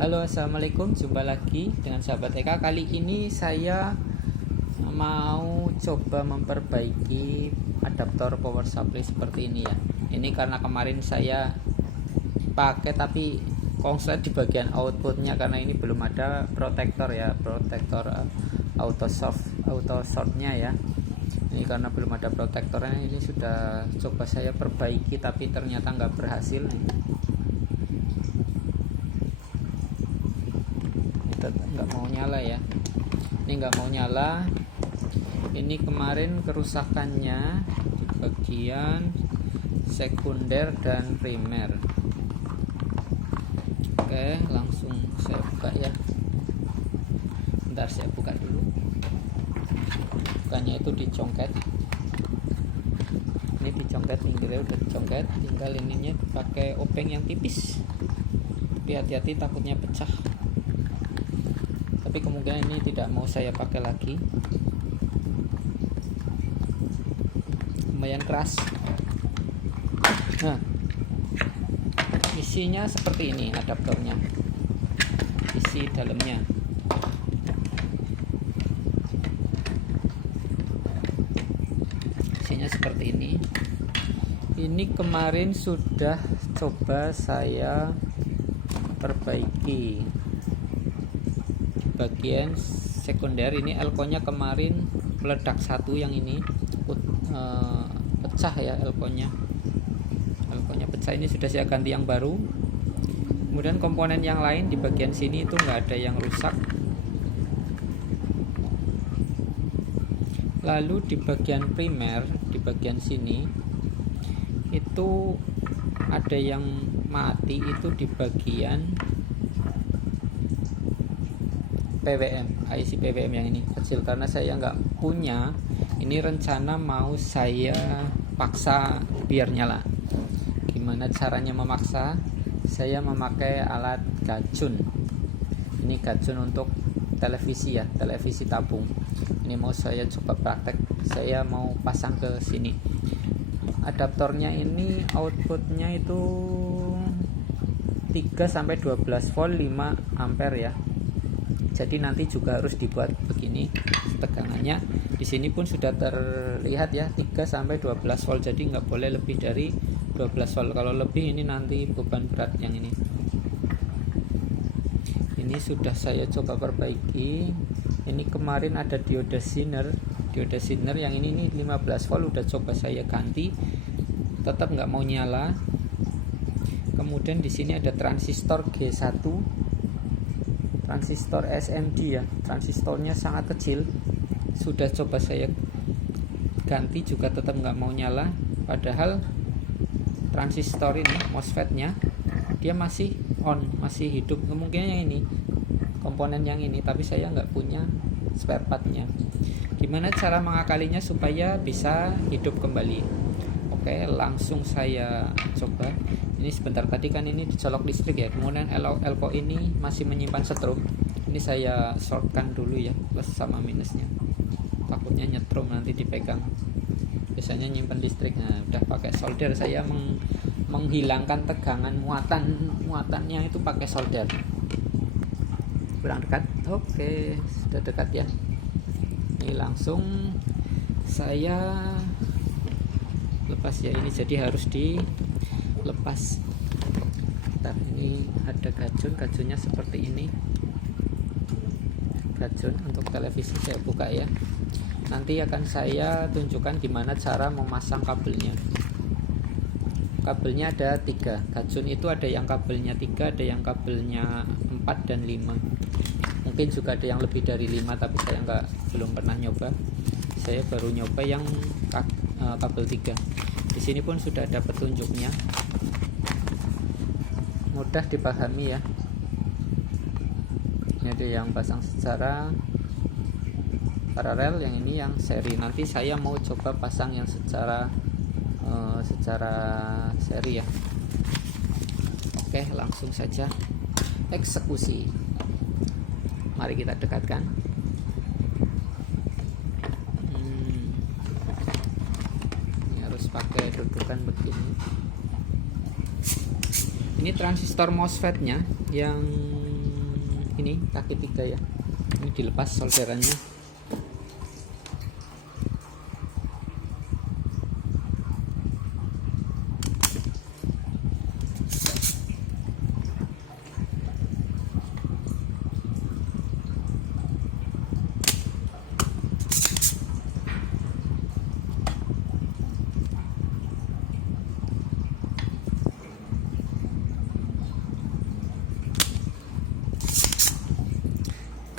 Halo, assalamualaikum. Jumpa lagi dengan sahabat Eka. Kali ini saya mau coba memperbaiki adaptor power supply seperti ini ya. Ini karena kemarin saya pakai tapi konslet di bagian outputnya karena ini belum ada protektor ya, protektor auto shortnya ya. Ini karena belum ada protektornya, ini sudah coba saya perbaiki tapi ternyata nggak berhasil nih. Nggak mau nyala ya, ini nggak mau nyala. Ini kemarin kerusakannya di bagian sekunder dan primer. Oke, langsung saya buka ya. Bentar, saya buka dulu. Bukanya itu dicongket. Ini dicongket, pinggirnya udah dicongket, tinggal ininya pakai obeng yang tipis, tapi hati-hati takutnya pecah. Tapi kemungkinan ini tidak mau saya pakai lagi. Lumayan keras. Nah, isinya seperti ini adaptornya, isi dalamnya. Isinya seperti ini. Ini kemarin sudah coba saya perbaiki bagian sekunder. Ini elko-nya kemarin meledak satu, yang ini pecah ya, elko-nya pecah. Ini sudah saya ganti yang baru. Kemudian komponen yang lain di bagian sini itu nggak ada yang rusak. Lalu di bagian primer, di bagian sini itu ada yang mati, itu di bagian PWM, IC PWM yang ini kecil karena saya nggak punya. Ini rencana mau saya paksa biar nyala. Gimana caranya memaksa? Saya memakai alat gacun. Ini gacun untuk televisi ya, televisi tabung. Ini mau saya coba praktek. Saya mau pasang ke sini. Adaptornya ini outputnya itu 3-12 volt 5 ampere ya. Jadi nanti juga harus dibuat begini tegangannya. Di sini pun sudah terlihat ya, 3-12 volt. Jadi nggak boleh lebih dari 12 volt. Kalau lebih ini nanti beban berat yang ini. Ini sudah saya coba perbaiki. Ini kemarin ada diode Zener yang ini 15 volt, udah coba saya ganti, tetap nggak mau nyala. Kemudian di sini ada transistor G1, transistor SMD ya, transistornya sangat kecil, sudah coba saya ganti juga tetap nggak mau nyala. Padahal transistor ini MOSFET-nya dia masih on, masih hidup. Kemungkinan yang ini, komponen yang ini, tapi saya nggak punya spare part-nya. Gimana cara mengakalinya supaya bisa hidup kembali? Oke, langsung saya coba. Ini sebentar, tadi kan ini dicolok listrik ya, kemudian elko ini masih menyimpan setrum. Ini saya shortkan dulu ya, plus sama minusnya, takutnya nyetrum nanti dipegang. Biasanya nyimpan listrik. Nah, udah pakai solder. Saya menghilangkan tegangan muatannya itu pakai solder. Kurang dekat. Oke, sudah dekat ya. Ini langsung saya lepas ya, ini jadi harus dilepas. Bentar, ini ada gacunnya seperti ini. Gacun untuk televisi saya buka ya. Nanti akan saya tunjukkan gimana cara memasang kabelnya. Kabelnya ada 3. Gacun itu ada yang kabelnya 3, ada yang kabelnya 4 dan 5. Mungkin juga ada yang lebih dari 5, tapi saya belum pernah nyoba. Saya baru nyoba yang kabel 3. Di sini pun sudah ada petunjuknya, mudah dipahami ya. Ini ada yang pasang secara paralel, yang ini yang seri. Nanti saya mau coba pasang yang secara seri ya. Oke, langsung saja eksekusi. Mari kita dekatkan. Ini harus pakai dudukan begini. Ini transistor MOSFET-nya yang ini kaki 3 ya. Ini dilepas solderannya.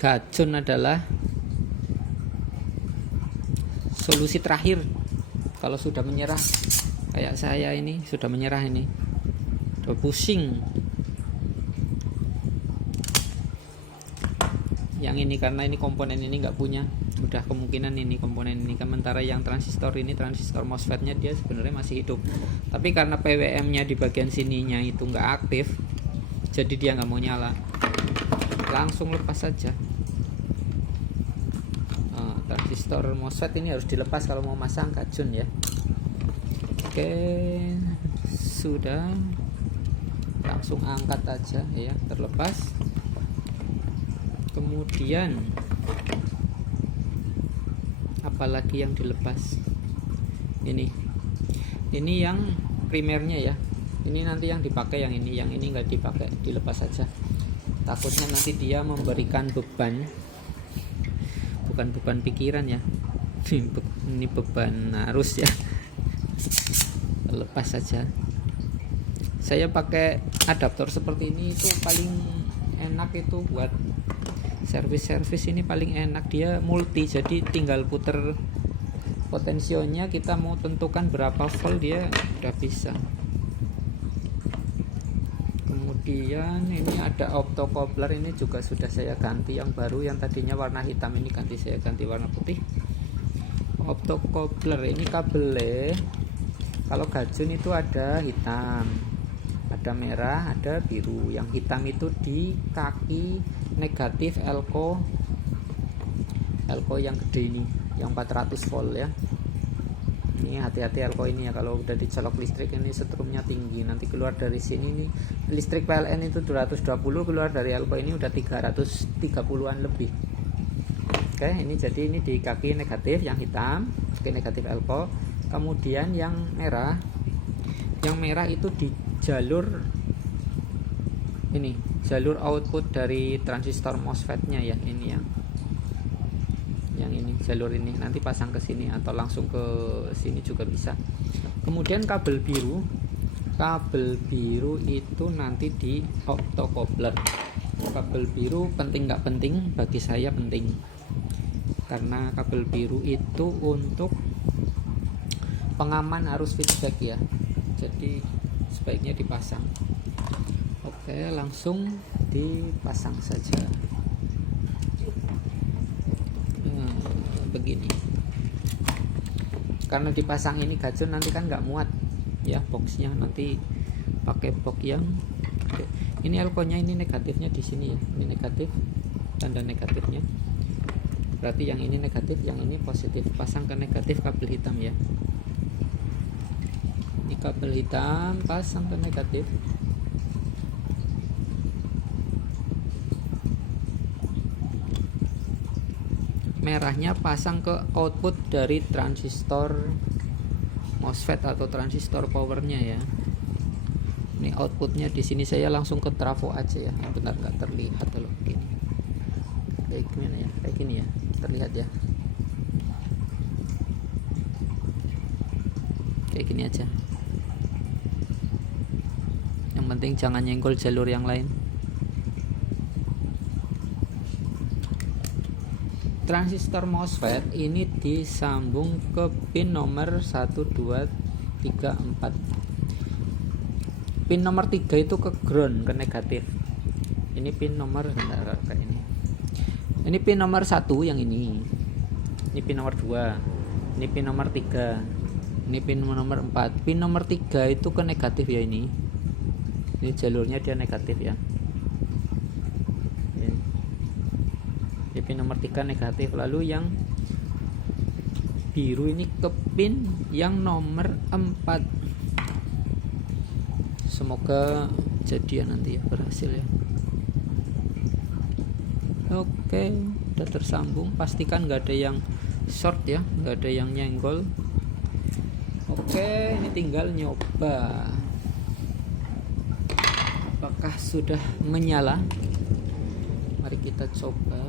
Gacun adalah solusi terakhir kalau sudah menyerah, kayak saya ini sudah menyerah, ini udah pusing. Yang ini karena ini komponen ini nggak punya, udah kemungkinan ini komponen ini. Sementara yang transistor ini, transistor MOSFET-nya dia sebenarnya masih hidup, tapi karena PWM-nya di bagian sininya itu nggak aktif, jadi dia nggak mau nyala. Langsung lepas saja. Transistor MOSFET ini harus dilepas kalau mau masang gacun ya. Oke, sudah, langsung angkat aja ya, terlepas. Kemudian apalagi yang dilepas? Ini yang primernya ya. Ini nanti yang dipakai yang ini nggak dipakai, dilepas saja. Takutnya nanti dia memberikan beban, bukan beban pikiran ya, ini beban arus ya. Lepas saja. Saya pakai adaptor seperti ini itu paling enak, itu buat servis ini paling enak. Dia multi, jadi tinggal puter potensionya, kita mau tentukan berapa volt dia udah bisa. Kemudian ini ada optocoupler, ini juga sudah saya ganti yang baru, yang tadinya warna hitam ini saya ganti warna putih. Optocoupler ini kabelnya, kalau gacun itu ada hitam, ada merah, ada biru. Yang hitam itu di kaki negatif elko yang gede ini, yang 400 volt ya. Ini hati-hati elko ini ya, kalau udah dicolok listrik ini setrumnya tinggi, nanti keluar dari sini nih listrik PLN itu 220, keluar dari elko ini udah 330-an lebih. Oke, ini jadi ini di kaki negatif yang hitam, kaki negatif elko. Kemudian yang merah itu di jalur ini, jalur output dari transistor MOSFET-nya ya, ini yang ini, jalur ini nanti pasang ke sini atau langsung ke sini juga bisa. Kemudian kabel biru itu nanti di optocoupler. Kabel biru penting nggak penting? Bagi saya penting, karena kabel biru itu untuk pengaman arus feedback ya, jadi sebaiknya dipasang. Oke, langsung dipasang saja. Begini, karena dipasang ini gacun nanti kan nggak muat ya boxnya, nanti pakai box yang ini. elko-nya ini negatifnya di sini ya, ini negatif, tanda negatifnya, berarti yang ini negatif, yang ini positif. Pasang ke negatif kabel hitam ya, ini kabel hitam pasang ke negatif. Merahnya pasang ke output dari transistor MOSFET atau transistor powernya ya. Ini outputnya di sini, saya langsung ke trafo aja ya, benar nggak terlihat loh gini. Kayak gimana ya, kayak gini ya, terlihat ya, kayak gini aja. Yang penting jangan nyenggol jalur yang lain. Transistor MOSFET ini disambung ke pin nomor 1, 2, 3, 4. Pin nomor 3 itu ke ground, ke negatif. Ini pin nomor kayak ini. Ini pin nomor 1 yang ini. Ini pin nomor 2. Ini pin nomor 3. Ini pin nomor 4. Pin nomor 3 itu ke negatif ya ini. Ini jalurnya dia negatif ya. Pin nomor 3 negatif. Lalu yang biru ini ke pin yang nomor 4. Semoga jadian nanti ya, berhasil ya. Oke, udah tersambung. Pastikan nggak ada yang short ya, nggak ada yang nyenggol. Oke, ini tinggal nyoba apakah sudah menyala. Mari kita coba.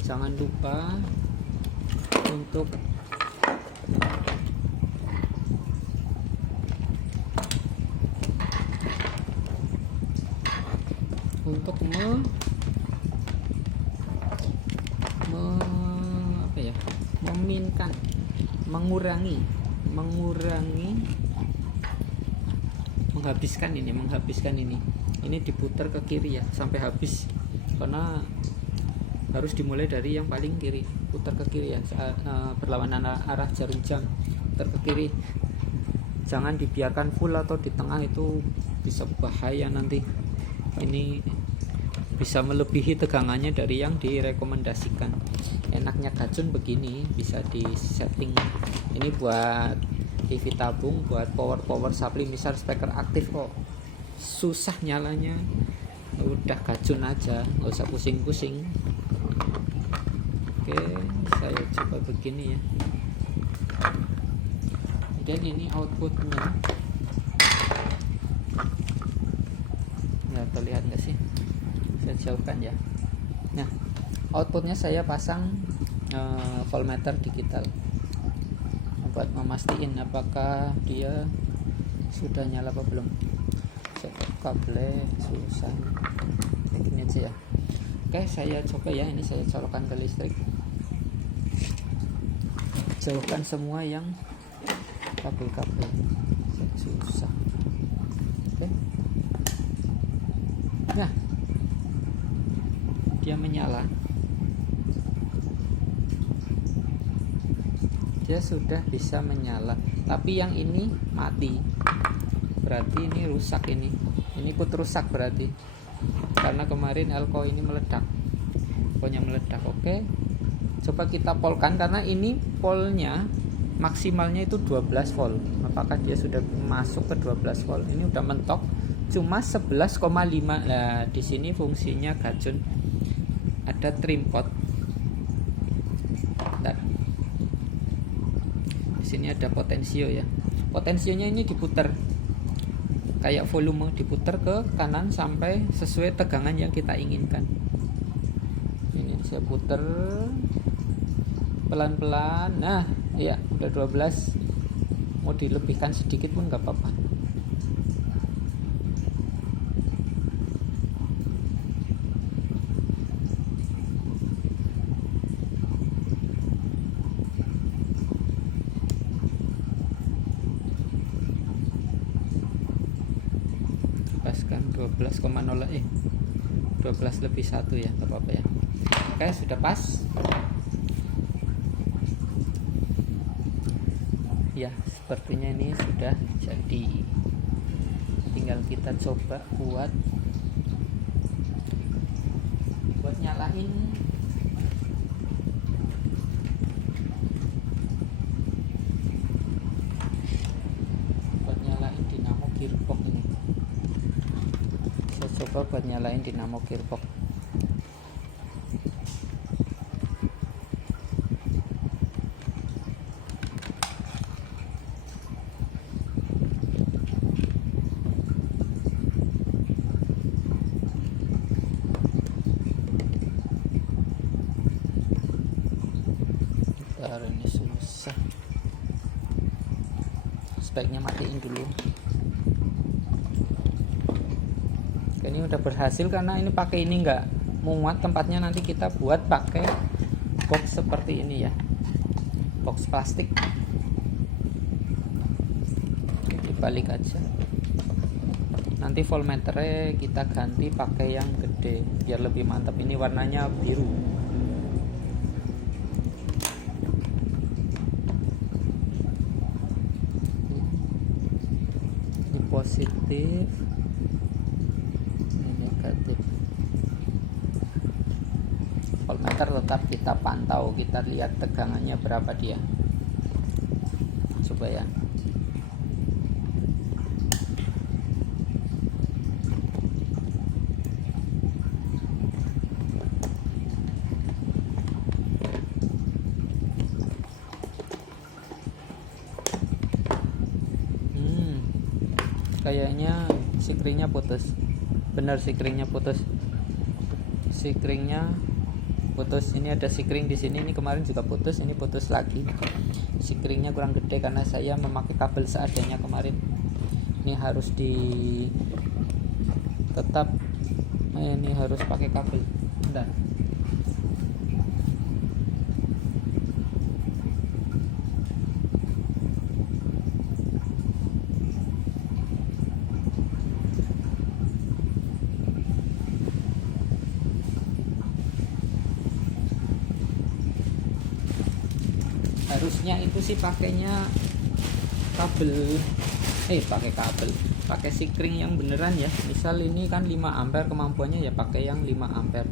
Jangan lupa untuk menghabiskan ini diputar ke kiri ya sampai habis, karena harus dimulai dari yang paling kiri, putar ke kiri ya, berlawanan arah jarum jam, putar ke kiri, jangan dibiarkan full atau di tengah, itu bisa bahaya nanti. Ini bisa melebihi tegangannya dari yang direkomendasikan. Enaknya gacun begini, bisa di setting. Ini buat TV tabung, buat power supply, misal speaker aktif kok susah nyalanya, udah gacun aja, nggak usah pusing-pusing. Oke, saya coba begini ya. Dan ini outputnya, nggak terlihat nggak sih? Saya jauhkan ya. Nah, outputnya saya pasang voltmeter digital buat memastikan apakah dia sudah nyala apa belum. Kabel susah ini aja ya. Oke, saya coba ya, ini saya colokkan ke listrik, jauhkan semua yang kabel-kabel, susah. Oke, nah dia menyala, dia sudah bisa menyala, tapi yang ini mati, berarti ini rusak, ini put rusak berarti, karena kemarin elko ini meledak, pokoknya meledak. Oke, coba kita polkan, karena ini polnya maksimalnya itu 12 volt, apakah dia sudah masuk ke 12 volt. Ini udah mentok cuma 11,5. Nah, di sini fungsinya gacun ada trim pot. Bentar. Di sini ada potensio ya, potensionya ini diputar kayak volume, diputar ke kanan sampai sesuai tegangan yang kita inginkan. Ini saya putar pelan-pelan. Nah ya udah 12, mau dilebihkan sedikit pun nggak apa-apa. Lepaskan 12 lebih 1 ya, nggak apa-apa ya. Oke, sudah pas ya, sepertinya ini sudah jadi. Tinggal kita coba buat nyalain dinamo gearbox ini. Saya coba buat nyalain dinamo gearbox. Ini susah, speknya matiin dulu. Oke, ini udah berhasil, karena ini pakai ini nggak muat tempatnya, nanti kita buat pakai box seperti ini ya, box plastik, dibalik aja. Nanti voltmeternya kita ganti pakai yang gede biar lebih mantap. Ini warnanya biru. Positif, ini negatif. Voltmeter tetap kita pantau, kita lihat tegangannya berapa dia. Coba ya. kayaknya sikringnya putus. Bener, sikringnya putus. Sikringnya putus. Ini ada sikring di sini, ini kemarin juga putus, ini putus lagi. Sikringnya kurang gede karena saya memakai kabel seadanya kemarin. Ini harus ini harus pakai kabel. Bentar. Harusnya itu sih pakainya pakai sikring yang beneran ya. Misal ini kan 5 ampere kemampuannya, ya pakai yang 5 ampere.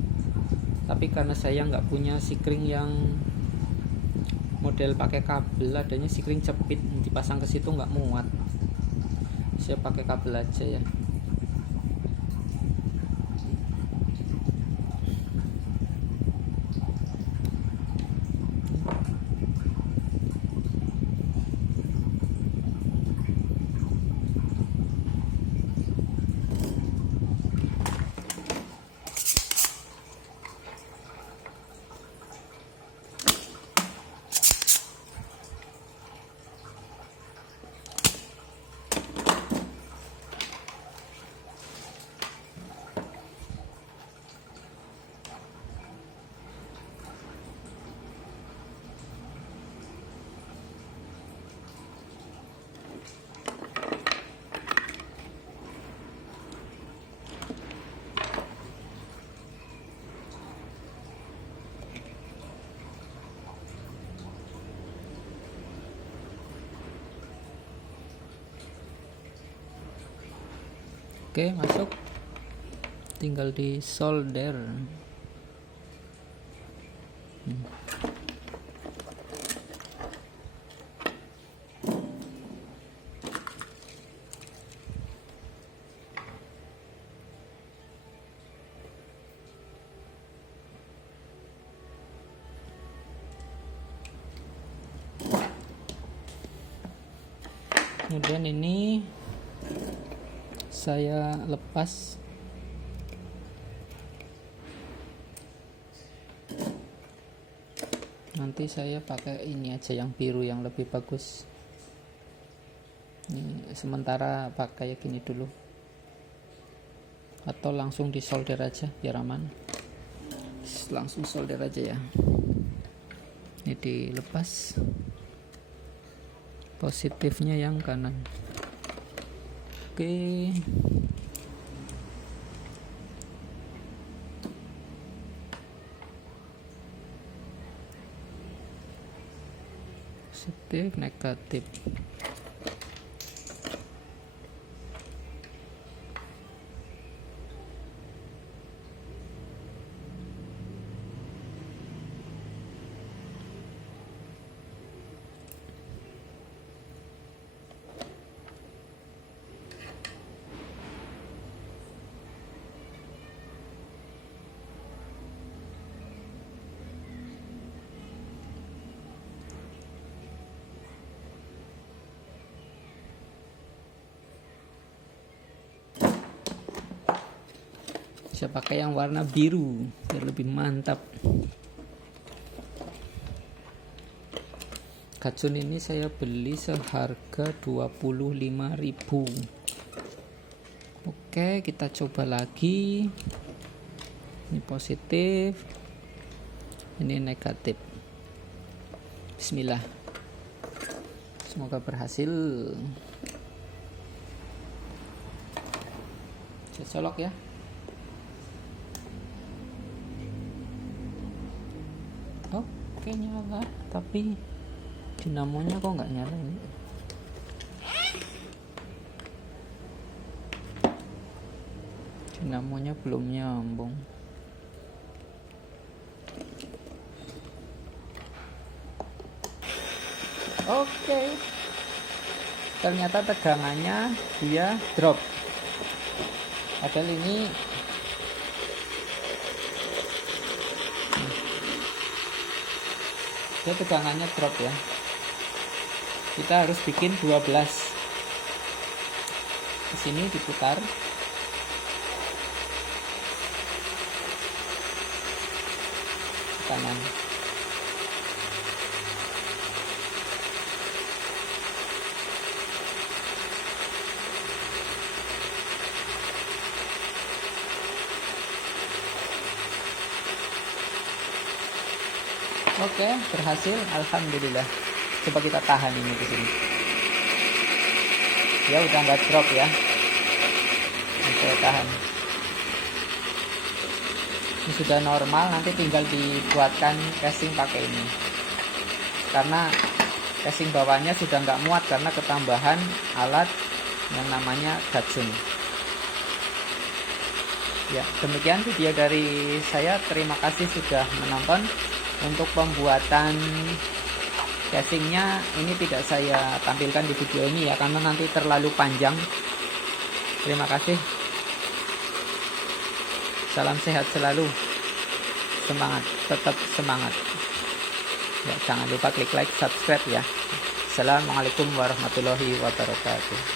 Tapi karena saya nggak punya sikring yang model pakai kabel, adanya sikring cepit, dipasang ke situ nggak muat. Saya pakai kabel aja ya. Oke, masuk. Tinggal di solder. Kemudian ini saya lepas. Nanti saya pakai ini aja yang biru yang lebih bagus. Ini sementara pakai gini dulu. Atau langsung disolder aja biar aman. Langsung solder aja ya. Ini dilepas. Positifnya yang kanan. Oke. Positif, negatif. Saya pakai yang warna biru biar lebih mantap. Kacun ini saya beli seharga 25.000. Oke, kita coba lagi. Ini positif, ini negatif. Bismillah, semoga berhasil. Saya colok ya. Oke, nyala, tapi dinamonya kok nggak nyala ini. Dinamonya belum nyambung. Oke, ternyata tegangannya dia drop. Padahal ini dia tegangannya drop ya. Kita harus bikin 12. Di sini diputar. Kanan. Oke, berhasil, alhamdulillah. Coba kita tahan ini di sini. Ya udah nggak drop ya. Oke, tahan. Ini sudah normal, nanti tinggal dibuatkan casing pakai ini. Karena casing bawahnya sudah nggak muat karena ketambahan alat yang namanya gudgeon. Ya, demikian video dari saya. Terima kasih sudah menonton. Untuk pembuatan casingnya ini tidak saya tampilkan di video ini ya, karena nanti terlalu panjang. Terima kasih. Salam sehat selalu. Semangat, tetap semangat. Ya, jangan lupa klik like, subscribe ya. Assalamualaikum warahmatullahi wabarakatuh.